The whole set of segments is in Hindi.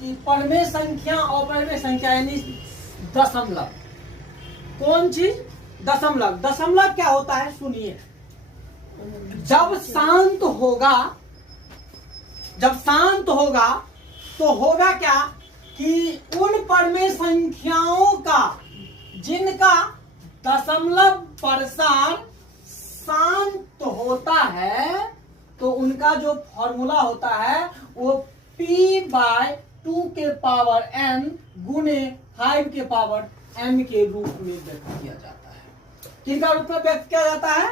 कि परमेय संख्या और परमेय संख्या यानी दशमलव, कौन चीज? दशमलव। दशमलव क्या होता है सुनिए, जब शांत होगा तो होगा क्या कि उन परमेय संख्याओं का जिनका दशमलव प्रसार शांत होता है तो उनका जो फॉर्मूला होता है वो p/2 के पावर n गुने 5 के पावर n के रूप में व्यक्त किया जाता है। किनका रूप में व्यक्त किया जाता है?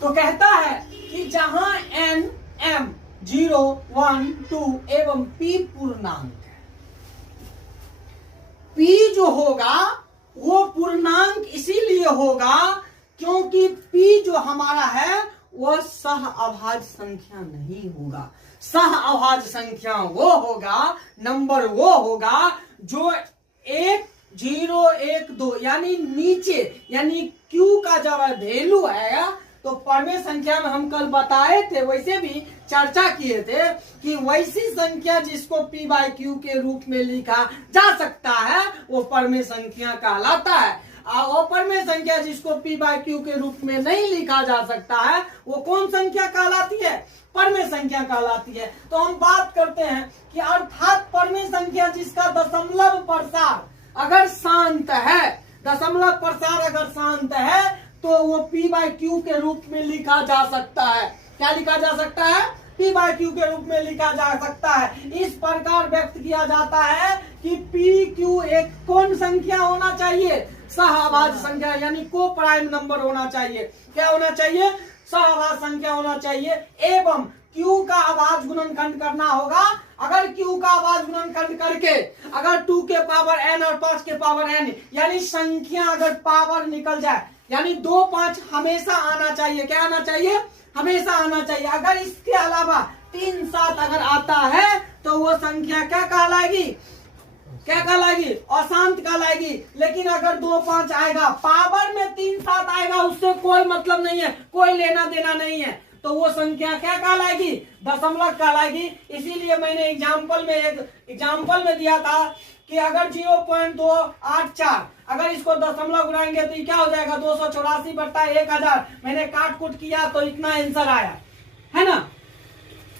तो कहता है कि जहां n, m 0, 1, 2 एवं p पूर्णांक है, p जो होगा वो पूर्णांक इसीलिए होगा क्योंकि p जो हमारा है वह सहअभाज्य संख्या नहीं होगा। सहअभाज्य संख्या वो होगा, नंबर वो होगा जो 1, 0, 1, 2 यानी नीचे, यानी q का जब वैल्यू आएगा तो परमेय संख्या में हम कल बताए थे, वैसे भी चर्चा किए थे कि वैसी संख्या जिसको p/q के रूप में लिखा जा सकता है वो परमेय संख्या कहलाता है। और परमेय संख्या जिसको p/q के रूप में नहीं लिखा जा सकता है वो कौन संख्या कहलाती है? परमेय संख्या कहलाती है। तो हम बात करते हैं कि अर्थात परमेय संख्या जिसका दशमलव प्रसार अगर शांत है, दशमलव प्रसार अगर शांत है तो वो p/q के रूप में लिखा जा सकता है। क्या लिखा जा सकता है? p/q के रूप में लिखा जा सकता है। इस प्रकार व्यक्त किया जाता है कि pq एक कौन संख्या होना चाहिए? सहअभाज्य संख्या यानी को प्राइम नंबर होना चाहिए। क्या होना चाहिए? सहअभाज्य संख्या होना चाहिए एवं q का अभाज्य गुणनखंड करना होगा। अगर q का अभाज्य गुणनखंड करके अगर 2 के पावर n और 5 के पावर n यानी संख्या अगर पावर निकल जाए, यानी 2, 5 हमेशा आना चाहिए। क्या आना चाहिए? हमेशा आना चाहिए। अगर इसके अलावा 3, 7 अगर आता है तो वो संख्या क्या कहलाएगी? क्या कहलाएगी? अशांत कहलाएगी। लेकिन अगर 2, 5 आएगा, पावर में 3, 7 आएगा, उससे कोई मतलब नहीं है, कोई लेना देना नहीं है, तो वो संख्या क्या कहलाएगी? दशमलव कहलाएगी। इसीलिए मैंने एक एग्जाम्पल में दिया था कि अगर 0.284 अगर इसको दशमलव उड़ाएंगे तो ये क्या हो जाएगा? 284/1000। मैंने काट कुट किया तो इतना आंसर आया है ना।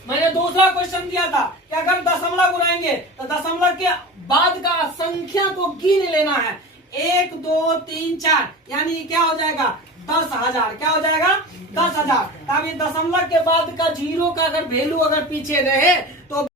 मैंने दूसरा क्वेश्चन दिया था कि अगर दशमलव उड़ाएंगे तो दशमलव के बाद का संख्या को गिन लेना है। 1, 2, 3, 4 यानी क्या हो जाएगा? 10,000। क्या हो जाएगा? 10,000। तब ये दशमलव के बाद का जीरो का अगर वैल्यू अगर पीछे रहे तो